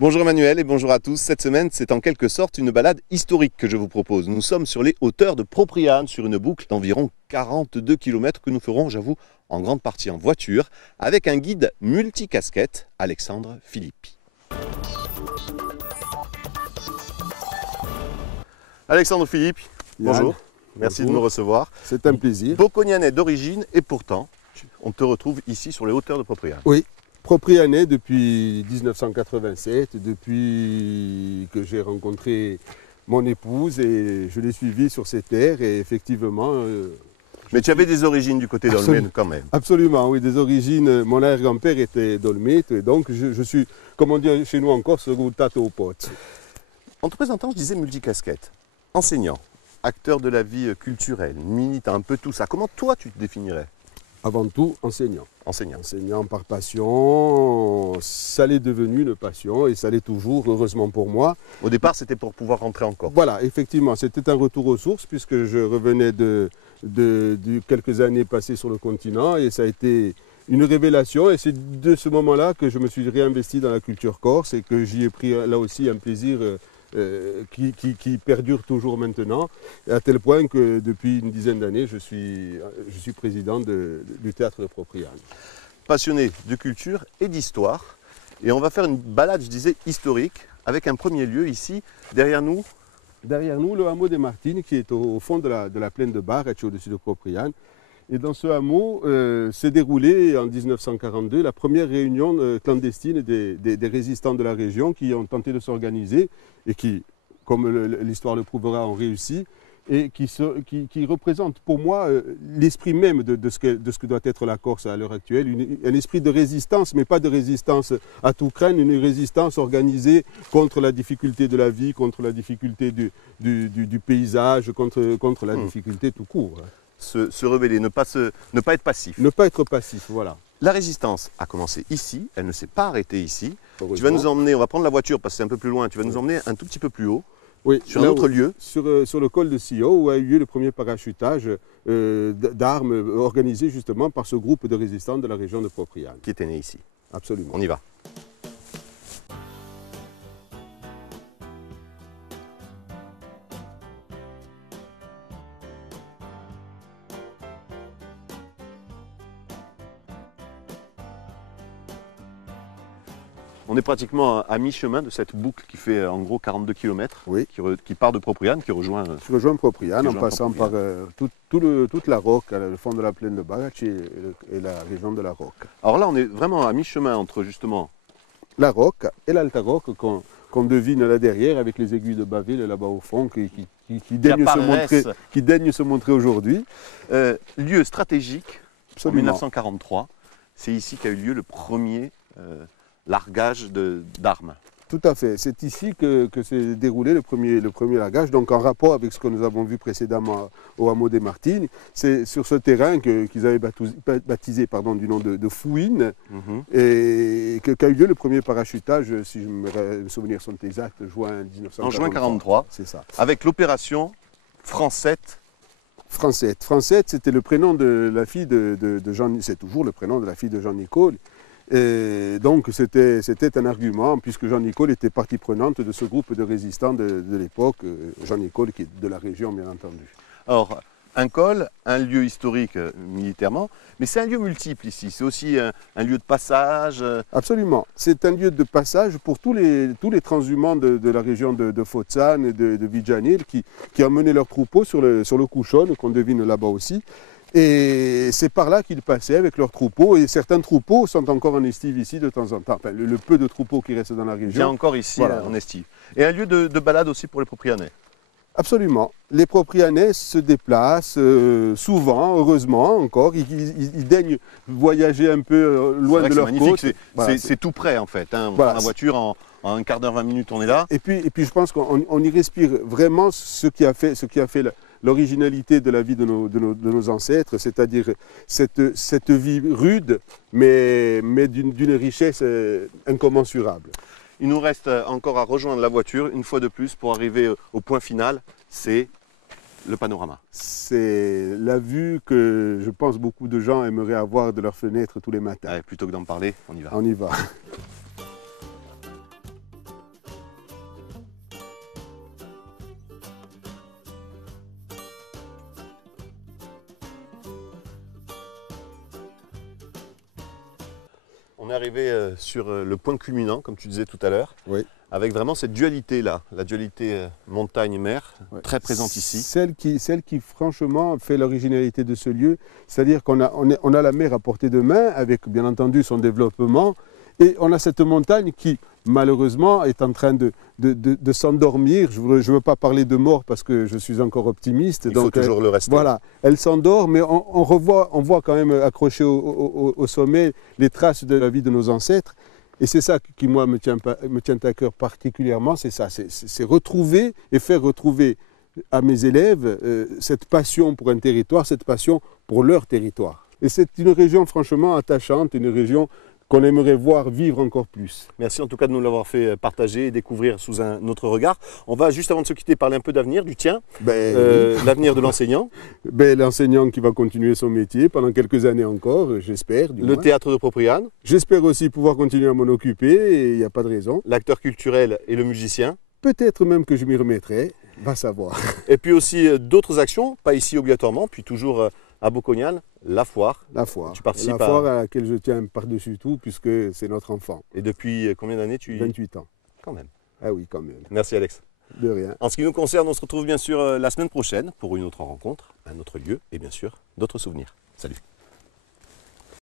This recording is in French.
Bonjour Emmanuel et bonjour à tous. Cette semaine, c'est en quelque sorte une balade historique que je vous propose. Nous sommes sur les hauteurs de Propriane, sur une boucle d'environ 42 km que nous ferons, j'avoue, en grande partie en voiture, avec un guide multicasquette, Alexandre Philippi. Alexandre Philippi, bonjour. Merci Bonjour. de nous recevoir. C'est un plaisir. Bocognanais d'origine et pourtant, on te retrouve ici sur les hauteurs de Propriane. Oui, proprianais depuis 1987, depuis que j'ai rencontré mon épouse et je l'ai suivie sur ces terres et effectivement... Mais tu avais des origines du côté d'Olmen quand même. Absolument, oui, des origines. Mon arrière-grand-père était dolmite et donc je suis, comme on dit chez nous en Corse, routato au pote. En te présentant, je disais multicasquette, enseignant, acteur de la vie culturelle, militant, un peu tout ça. Comment toi tu te définirais? Avant tout, enseignant. Enseignant. Enseignant par passion, ça l'est devenu une passion et ça l'est toujours, heureusement pour moi. Au départ, c'était pour pouvoir rentrer en Corse. Voilà, effectivement, c'était un retour aux sources puisque je revenais de quelques années passées sur le continent et ça a été une révélation et c'est de ce moment-là que je me suis réinvesti dans la culture corse et que j'y ai pris là aussi un plaisir qui perdure toujours maintenant, à tel point que depuis une dizaine d'années, je suis président du théâtre de Propriane. Passionné de culture et d'histoire. Et on va faire une balade, je disais, historique, avec un premier lieu ici, derrière nous. Derrière nous, le hameau des Martines, qui est au fond de la plaine de Barre, au-dessus de Propriane. Et dans ce hameau s'est déroulée en 1942 la première réunion clandestine des résistants de la région qui ont tenté de s'organiser et qui, comme l'histoire le prouvera, ont réussi et qui représente pour moi l'esprit même de ce que doit être la Corse à l'heure actuelle, un esprit de résistance, mais pas de résistance à tout craindre, une résistance organisée contre la difficulté de la vie, contre la difficulté du paysage, contre la difficulté tout court. Se rebeller, ne pas être passif. Ne pas être passif, voilà. La résistance a commencé ici, elle ne s'est pas arrêtée ici. Heureusement. Tu vas nous emmener, on va prendre la voiture parce que c'est un peu plus loin, tu vas nous emmener un tout petit peu plus haut, oui, sur un autre lieu. Sur le col de Sio, où a eu lieu le premier parachutage d'armes organisé justement par ce groupe de résistants de la région de Propriane. Qui était né ici. Absolument. On y va. On est pratiquement à mi-chemin de cette boucle qui fait en gros 42 km, oui. qui part de Propriane, qui rejoint... Je rejoins Propriane en passant par toute la Roque, le fond de la plaine de Barache et la région de la Roque. Alors là, on est vraiment à mi-chemin entre justement... La Roque et l'Alta Roque qu'on devine là derrière avec les aiguilles de Baville là-bas au fond qui daignent se montrer aujourd'hui. Lieu stratégique, absolument. En 1943, c'est ici qu'a eu lieu le premier... largage d'armes. Tout à fait. C'est ici que s'est déroulé le premier largage, donc en rapport avec ce que nous avons vu précédemment au hameau des Martines. C'est sur ce terrain qu'ils avaient baptisé du nom de Fouine, et qu'a eu lieu le premier parachutage, si mes souvenirs sont exacts, juin 1943. En juin 1943, c'est ça. Avec l'opération Francette. Francette, c'était le prénom de la fille de Jean, c'est toujours le prénom de la fille de Jean-Nicole. Et donc c'était un argument, puisque Jean-Nicole était partie prenante de ce groupe de résistants de l'époque, Jean-Nicole qui est de la région bien entendu. Alors, un col, un lieu historique militairement, mais c'est un lieu multiple ici, c'est aussi un lieu de passage. Absolument, c'est un lieu de passage pour tous les transhumants de la région de Fozzane et de Vigianil qui ont mené leurs troupeaux sur le Couchonne, qu'on devine là-bas aussi. Et c'est par là qu'ils passaient avec leurs troupeaux. Et certains troupeaux sont encore en estive ici de temps en temps. Enfin, le peu de troupeaux qui restent dans la région. Il y a encore ici en estive. Et un lieu de balade aussi pour les Proprianais. Absolument. Les Proprianais se déplacent souvent, heureusement encore. Ils daignent voyager un peu loin de leur côte. C'est tout près en fait. On voilà, prend la voiture en un quart d'heure, 20 minutes, on est là. Et puis je pense qu'on y respire vraiment ce qui a fait l'originalité de la vie de nos ancêtres, c'est-à-dire cette vie rude, mais d'une richesse incommensurable. Il nous reste encore à rejoindre la voiture, une fois de plus, pour arriver au point final, c'est le panorama. C'est la vue que je pense beaucoup de gens aimeraient avoir de leur fenêtre tous les matins. Allez, plutôt que d'en parler, on y va. On y va. On est arrivé sur le point culminant, comme tu disais tout à l'heure, Oui. avec vraiment cette dualité-là, la dualité montagne-mer, Ouais. très présente ici. Celle qui franchement fait l'originalité de ce lieu, c'est-à-dire qu'on a la mer à portée de main, avec bien entendu son développement, et on a cette montagne qui, malheureusement, est en train de s'endormir. Je ne veux pas parler de mort parce que je suis encore optimiste. Il faut toujours le rester. Voilà, elle s'endort, mais on voit quand même accroché au sommet les traces de la vie de nos ancêtres. Et c'est ça qui, moi, me tient à cœur particulièrement, c'est ça, c'est retrouver et faire retrouver à mes élèves cette passion pour un territoire, cette passion pour leur territoire. Et c'est une région franchement attachante, une région qu'on aimerait voir vivre encore plus. Merci en tout cas de nous l'avoir fait partager et découvrir sous un autre regard. On va, juste avant de se quitter, parler un peu d'avenir, du tien, l'avenir de l'enseignant. L'enseignant qui va continuer son métier pendant quelques années encore, j'espère. Le théâtre de Propriane. J'espère aussi pouvoir continuer à m'en occuper, et il n'y a pas de raison. L'acteur culturel et le musicien. Peut-être même que je m'y remettrai, va savoir. Et puis aussi d'autres actions, pas ici obligatoirement, puis toujours à Bocognane, la foire. La foire. Tu participes la foire à laquelle je tiens par-dessus tout, puisque c'est notre enfant. Et depuis combien d'années tu... 28 ans. Quand même. Ah oui, quand même. Merci Alex. De rien. En ce qui nous concerne, on se retrouve bien sûr la semaine prochaine pour une autre rencontre, un autre lieu et bien sûr d'autres souvenirs. Salut.